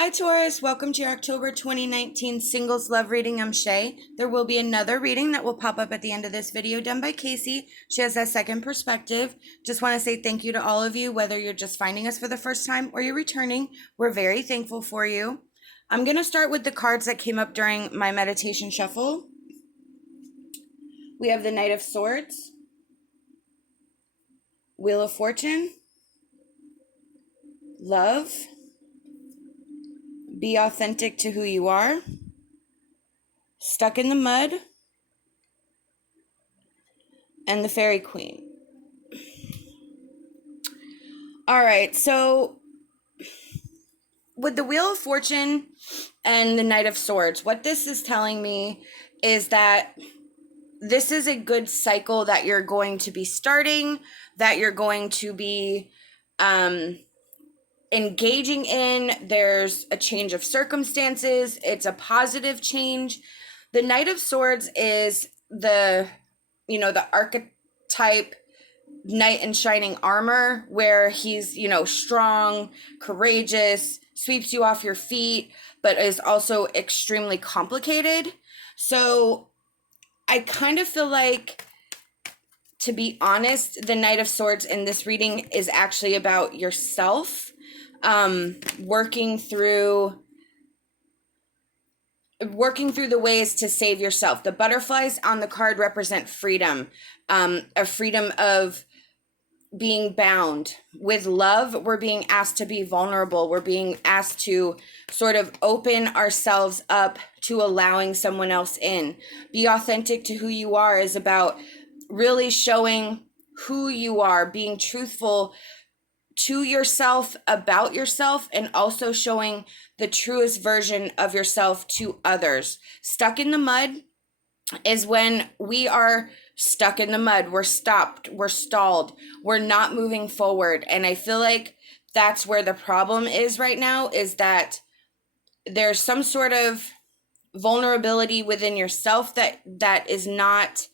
Hi Taurus, welcome to your October 2019 Singles Love Reading. I'm SHAE. There will be another reading that will pop up at the end of this video done by KACEE. She has that second perspective. Just want to say thank you to all of you, whether you're just finding us for the first time or you're returning. We're very thankful for you. I'm going to start with the cards that came up during my meditation shuffle. We have the Knight of Swords, Wheel of Fortune, Love, Be authentic to who you are, Stuck in the Mud, and the Fairy Queen. All right, so with the Wheel of Fortune and the Knight of Swords, what this is telling me is that this is a good cycle that you're going to be starting, that you're going to be engaging in. There's a change of circumstances. It's a positive change. The Knight of Swords is the archetype knight in shining armor, where he's, strong, courageous, sweeps you off your feet, but is also extremely complicated. So I kind of feel like, to be honest, the Knight of Swords in this reading is actually about yourself, working through the ways to save yourself. The butterflies on the card represent freedom, a freedom of being bound. With love, we're being asked to be vulnerable. We're being asked to sort of open ourselves up to allowing someone else in. Be authentic to who you are is about really showing who you are, being truthful to yourself, about yourself, and also showing the truest version of yourself to others. Stuck in the mud is when we are stuck in the mud. We're stopped, we're stalled, we're not moving forward. And I feel like that's where the problem is right now, is that there's some sort of vulnerability within yourself that is not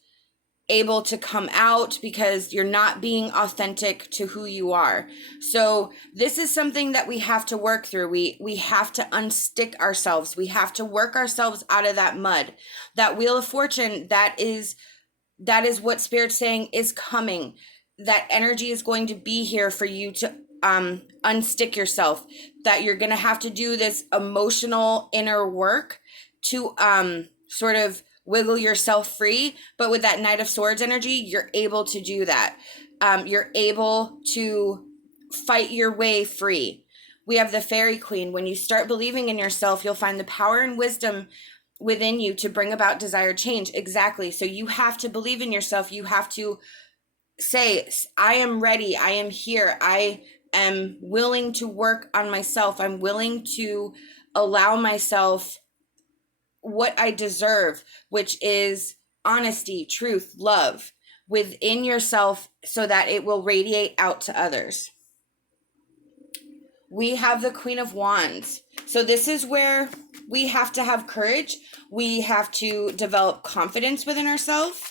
able to come out because you're not being authentic to who you are. So this is something that we have to work through. We have to unstick ourselves. We have to work ourselves out of that mud. That Wheel of Fortune, that is what Spirit's saying is coming. That energy is going to be here for you to unstick yourself. That you're going to have to do this emotional inner work to sort of wiggle yourself free. But with that Knight of Swords energy, you're able to do that. You're able to fight your way free. We have the Fairy Queen. When you start believing in yourself, you'll find the power and wisdom within you to bring about desired change. Exactly. So you have to believe in yourself. You have to say, I am ready. I am here. I am willing to work on myself. I'm willing to allow myself what I deserve, which is honesty, truth, love within yourself, so that it will radiate out to others. We have the Queen of Wands. So this is where we have to have courage. We have to develop confidence within ourselves.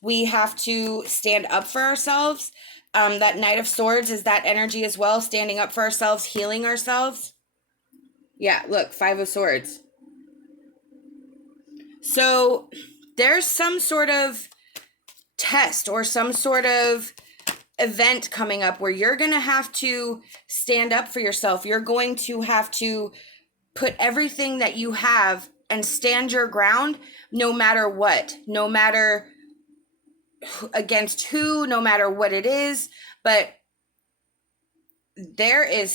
We have to stand up for ourselves. That Knight of Swords is that energy as well, standing up for ourselves, healing ourselves. Yeah, look, Five of Swords. So there's some sort of test or some sort of event coming up where you're going to have to stand up for yourself. You're going to have to put everything that you have and stand your ground, no matter what, no matter against who, no matter what it is. But there is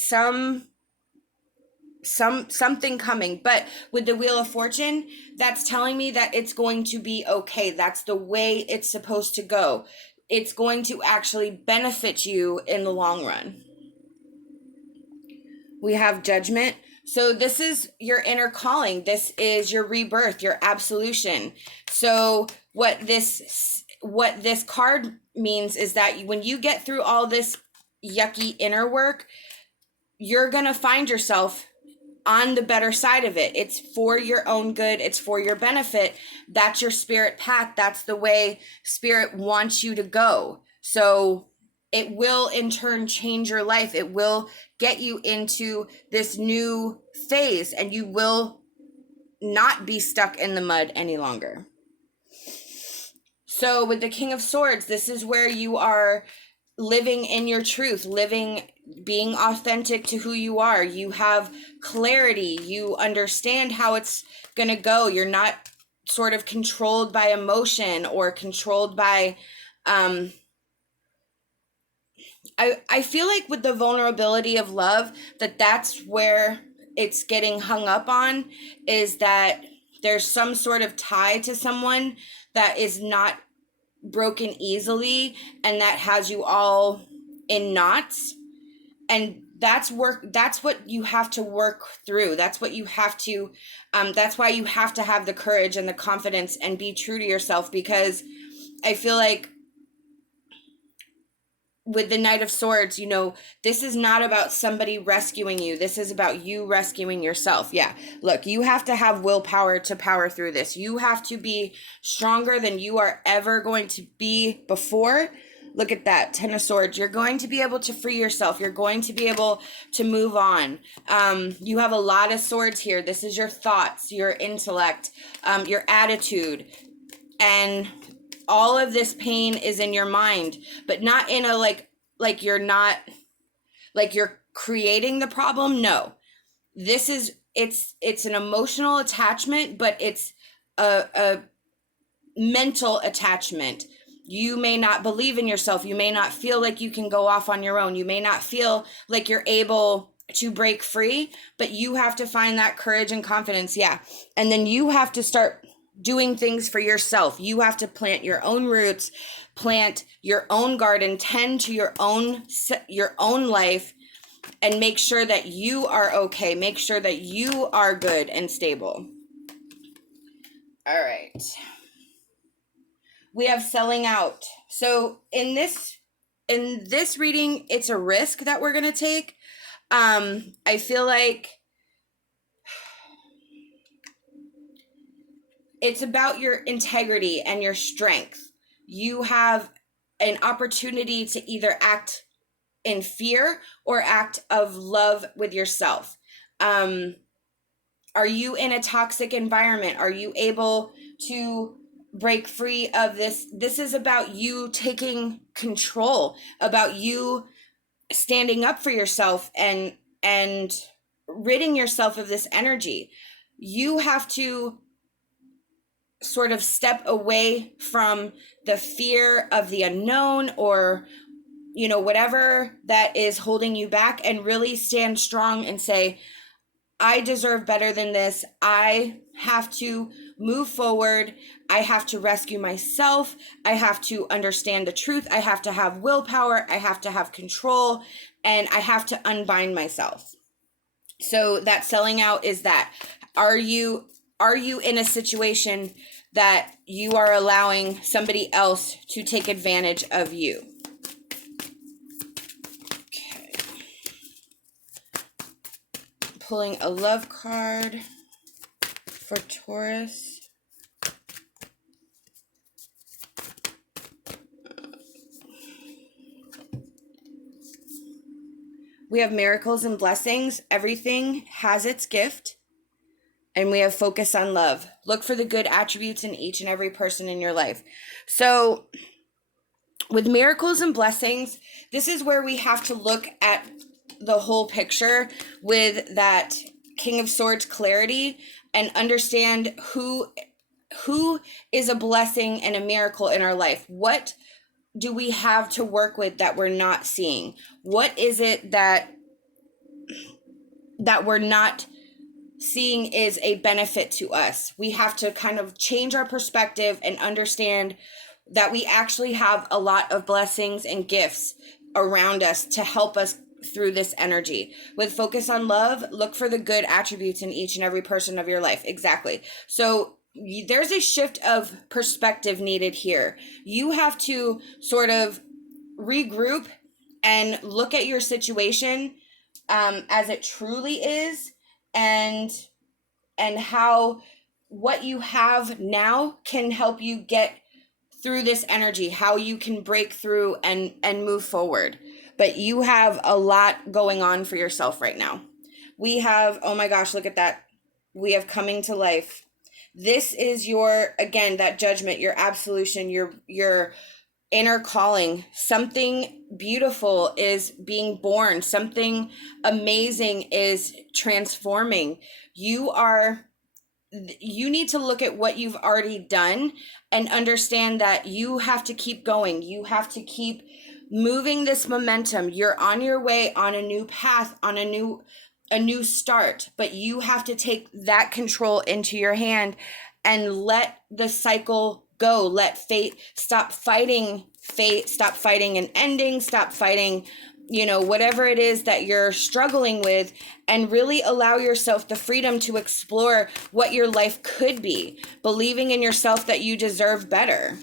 something coming. But with the Wheel of Fortune, that's telling me that it's going to be okay. That's the way it's supposed to go. It's going to actually benefit you in the long run. We have Judgment. So this is your inner calling. This is your rebirth, your absolution. So what this card means is that when you get through all this yucky inner work, you're going to find yourself on the better side of it. It's for your own good. It's for your benefit. That's your spirit path. That's the way Spirit wants you to go. So it will in turn change your life. It will get you into this new phase, and you will not be stuck in the mud any longer. So with the King of Swords, this is where you are living in your truth, being authentic to who you are. You have clarity. You understand how it's going to go. You're not sort of controlled by emotion or controlled by, I feel like with the vulnerability of love, that's where it's getting hung up on, is that there's some sort of tie to someone that is not broken easily, and that has you all in knots. And that's what you have to work through. That's what you have to, that's why you have to have the courage and the confidence and be true to yourself, because I feel like with the Knight of Swords, this is not about somebody rescuing you. This is about you rescuing yourself. Yeah, look, you have to have willpower to power through this. You have to be stronger than you are ever going to be before. Look at that, Ten of Swords. You're going to be able to free yourself. You're going to be able to move on. You have a lot of swords here. This is your thoughts, your intellect, your attitude, and all of this pain is in your mind, but not in a like you're not, like you're creating the problem. No, it's an emotional attachment, but it's a mental attachment. You may not believe in yourself. You may not feel like you can go off on your own. You may not feel like you're able to break free, but you have to find that courage and confidence. Yeah. And then you have to start doing things for yourself. You have to plant your own roots, plant your own garden, tend to your own life, and make sure that you are okay. Make sure that you are good and stable. All right. We have selling out. So in this reading, it's a risk that we're going to take. I feel like it's about your integrity and your strength. You have an opportunity to either act in fear or act of love with yourself. Are you in a toxic environment? Are you able to break free of this? This is about you taking control, about you standing up for yourself and ridding yourself of this energy. You have to sort of step away from the fear of the unknown, or whatever that is holding you back, and really stand strong and say, I deserve better than this. I have to move forward. I have to rescue myself. I have to understand the truth. I have to have willpower. I have to have control, and I have to unbind myself. So that selling out is that. Are you in a situation that you are allowing somebody else to take advantage of you? Okay. Pulling a love card for Taurus. We have miracles and blessings. Everything has its gift. And we have focus on love. Look for the good attributes in each and every person in your life. So with miracles and blessings, this is where we have to look at the whole picture with that King of Swords clarity, and understand who is a blessing and a miracle in our life. What do we have to work with that we're not seeing? What is it that we're not seeing is a benefit to us? We have to kind of change our perspective and understand that we actually have a lot of blessings and gifts around us to help us through this energy. With focus on love, look for the good attributes in each and every person of your life. Exactly. So there's a shift of perspective needed here. You have to sort of regroup and look at your situation as it truly is, and how what you have now can help you get through this energy, how you can break through and move forward. But you have a lot going on for yourself right now. We have, oh my gosh, look at that. We have coming to life. This is your, again, that judgment, your absolution, your inner calling. Something beautiful is being born. Something amazing is transforming. You need to look at what you've already done and understand that you have to keep going. You have to keep moving this momentum. You're on your way on a new path, on a new start, but you have to take that control into your hand and let the cycle go. Let stop fighting an ending, stop fighting, whatever it is that you're struggling with, and really allow yourself the freedom to explore what your life could be, believing in yourself that you deserve better.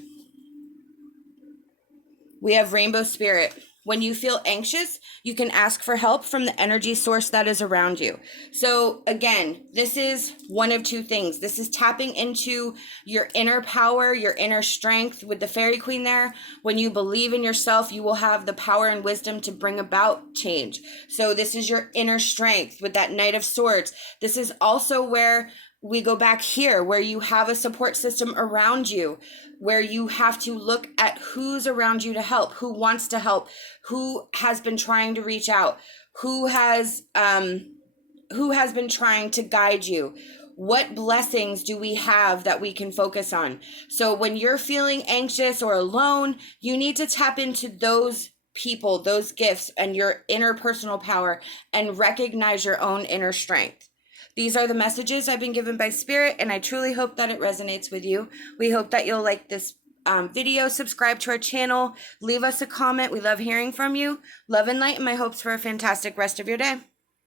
We have Rainbow Spirit. When you feel anxious, you can ask for help from the energy source that is around you. So again, this is one of two things. This is tapping into your inner power, your inner strength with the Fairy Queen there. When you believe in yourself, you will have the power and wisdom to bring about change. So this is your inner strength with that Knight of Swords. This is also where we go back here, where you have a support system around you, where you have to look at who's around you to help, who wants to help, who has been trying to reach out, who has been trying to guide you. What blessings do we have that we can focus on? So when you're feeling anxious or alone, you need to tap into those people, those gifts, and your inner personal power, and recognize your own inner strength. These are the messages I've been given by Spirit, and I truly hope that it resonates with you. We hope that you'll like this video, subscribe to our channel, leave us a comment. We love hearing from you. Love and light, and my hopes for a fantastic rest of your day.